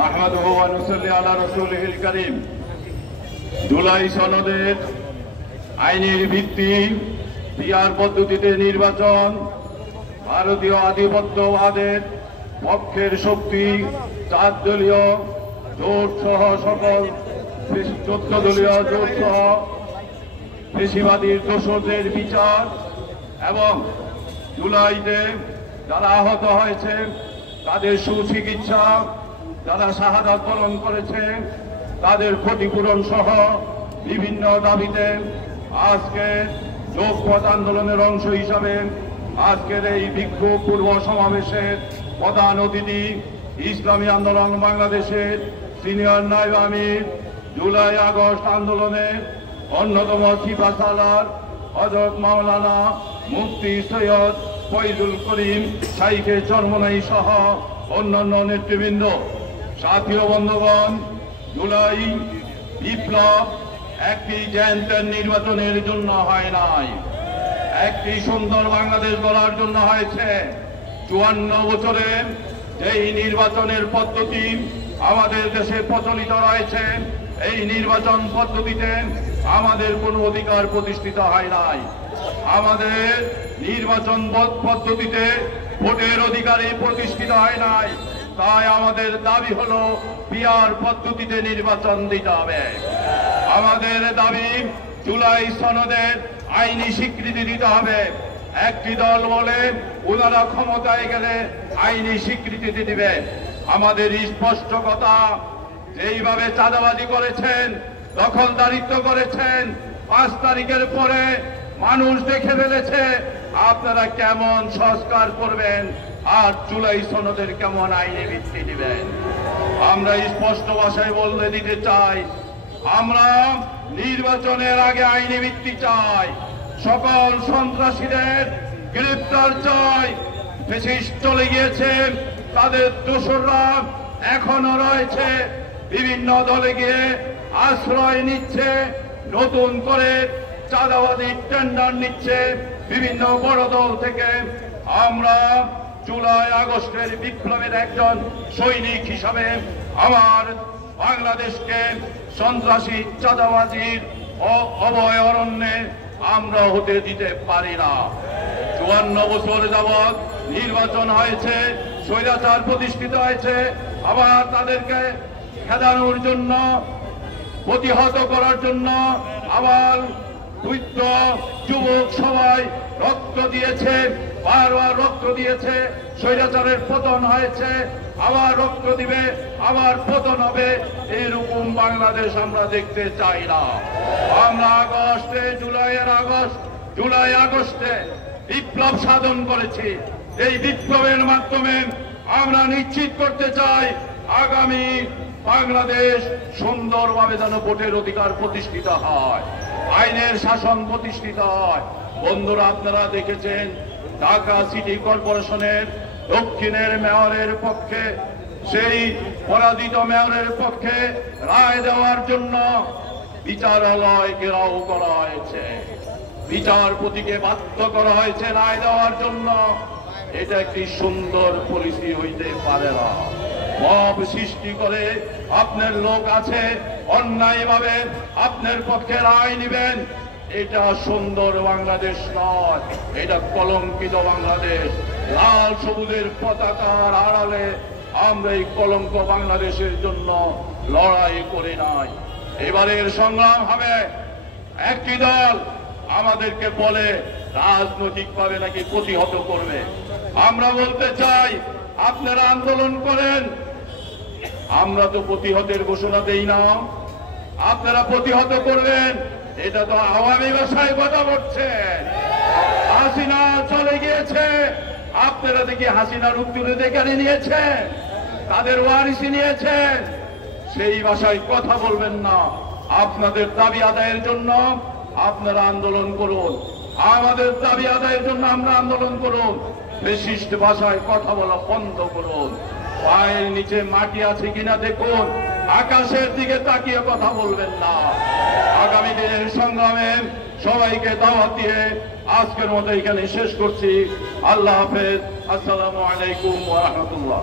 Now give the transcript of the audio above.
নাহমাদুহু ওয়া নুসাল্লি আলা রাসূলিহিল কারীম। জুলাই সনদের আইনের ভিত্তি পিআর পদ্ধতিতে নির্বাচন ভারতীয় আধিপত্যবাদের পক্ষের শক্তি 4 দলীয় জোট সহ সকল 14 দলীয় জোট সহ পেশিবাদীর দোষরদের বিচার এবং জুলাইতে যারা আহত হয়েছে তাদের সুচিকিৎসা, যারা শাহাদাত বরণ করেছে তাদের ক্ষতিপূরণ সহ বিভিন্ন দাবিতে আজকে যোগপথ আন্দোলনের অংশ হিসাবে আজকের এই বিক্ষোভ পূর্ব সমাবেশের প্রধান অতিথি ইসলামী আন্দোলন বাংলাদেশের সিনিয়র নায়েব আমির, জুলাই আগস্ট আন্দোলনের অন্যতম সিপাহসালার হযরত মাওলানা মুফতি সৈয়দ ফয়জুল করিম শাইখে চরমনাই সহ অন্যান্য নেতৃবৃন্দ, সাথী ও বন্ধুগণ, জুলাই বিপ্লব একটি জ্যান্তের নির্বাচনের জন্য হয় নাই, একটি সুন্দর বাংলাদেশ গড়ার জন্য হয়েছে। 54 বছরের যেই নির্বাচনের পদ্ধতি আমাদের দেশে প্রচলিত রয়েছে, এই নির্বাচন পদ্ধতিতে আমাদের কোনো অধিকার প্রতিষ্ঠিত হয় নাই। আমাদের নির্বাচন পদ্ধতিতে ভোটের অধিকারই প্রতিষ্ঠিত হয় নাই। তাই আমাদের দাবি হলো পিআর পদ্ধতিতে নির্বাচন দিতে হবে। আমাদের দাবি জুলাই সনদের আইনি স্বীকৃতি দিতে হবে। একটি দল বলে ওনারা ক্ষমতায় গেলে আইনি স্বীকৃতি দিবে। আমাদের স্পষ্ট কথা, যেইভাবে চাঁদাবাজি করেছেন, দখলদারিত্ব করেছেন, 5 তারিখের পরে মানুষ দেখে ফেলেছে আপনারা কেমন সংস্কার করবেন আর জুলাই সনদের কেমন আইনি ভিত্তি দিবেন। আমরা স্পষ্ট ভাষায় বলতে দিতে চাই, আমরা নির্বাচনের আগে আইনি ভিত্তি চাই, সকল সন্ত্রাসীদের গ্রেপ্তার চাই। ফ্যাসিস্ট চলে গিয়েছে, তাদের দোসররা এখনো রয়েছে, বিভিন্ন দলে গিয়ে আশ্রয় নিচ্ছে, নতুন করে চাঁদাবাজি টেন্ডার নিচ্ছে বিভিন্ন বড় দল থেকে। আমরা জুলাই আগস্টের বিপ্লবের একজন সৈনিক হিসাবে আমার বাংলাদেশকে সন্ত্রাসী চাঁদাবাজির অভয় অরণ্যে আমরা হতে দিতে পারি না। 54 বছর যাবৎ নির্বাচন হয়েছে, স্বৈরাচার প্রতিষ্ঠিত হয়েছে, আবার তাদেরকে খেদানোর জন্য, প্রতিহত করার জন্য আবার বৃদ্ধ যুবক সবাই রক্ত দিয়েছে, বারবার রক্ত দিয়েছে। স্বৈরাচারের পতন হয়েছে, আবার রক্ত দিবে, আবার পতন হবে। এরকম বাংলাদেশ আমরা দেখতে চাই না। আমরা জুলাই আগস্টে বিপ্লব সাধন করেছি। এই বিপ্লবের মাধ্যমে আমরা নিশ্চিত করতে চাই আগামী বাংলাদেশ সুন্দরভাবে যেন ভোটের অধিকার প্রতিষ্ঠিত হয়, আইনের শাসন প্রতিষ্ঠিত হয়। বন্ধুরা, আপনারা দেখেছেন ঢাকা সিটি কর্পোরেশনের দক্ষিণের মেয়রের পক্ষে, সেই পরাজিত মেয়রের পক্ষে রায় দেওয়ার জন্য বিচারালয় ঘেরাও করা হয়েছে, বিচারপতিকে বাধ্য করা হয়েছে রায় দেওয়ার জন্য। এটা একটি সুন্দর পলিসি হইতে পারে না। মব সৃষ্টি করে আপনার লোক আছে, অন্যায়ভাবে আপনার পক্ষে রায় নিবেন, এটা সুন্দর বাংলাদেশ নয়, এটা কলঙ্কিত বাংলাদেশ। লাল সবুজের পতাকার আড়ালে আমরা এই কলঙ্ক বাংলাদেশের জন্য লড়াই করি নাই। এবারের সংগ্রাম হবে, একটি দল আমাদেরকে বলে রাজনৈতিকভাবে নাকি প্রতিহত করবে। আমরা বলতে চাই, আপনারা আন্দোলন করেন, আমরা তো প্রতিহতের ঘোষণা দেই না। আপনারা প্রতিহত করবেন, এটা তো আওয়ামী ভাষায় কথা বলছেন। হাসিনা চলে গিয়েছে, আপনারা দেখি হাসিনার উত্তরাধিকারী নিয়েছেন, তাদের ওয়ারিসি নিয়েছেন, সেই ভাষায় কথা বলবেন না। আপনাদের দাবি আদায়ের জন্য আপনারা আন্দোলন করুন, আমাদের দাবি আদায়ের জন্য আমরা আন্দোলন করুন। ফ্যাসিস্ট ভাষায় কথা বলা বন্ধ করুন। পায়ের নিচে মাটি আছে কিনা দেখুন, আকাশের দিকে তাকিয়ে কথা বলবেন না। আগামী দিনের সংগ্রামে সবাইকে দাওয়াত দিয়ে আজকের মতো এখানে শেষ করছি। আল্লাহ হাফেজ। আসসালামু আলাইকুম ওয়া রাহমাতুল্লাহ।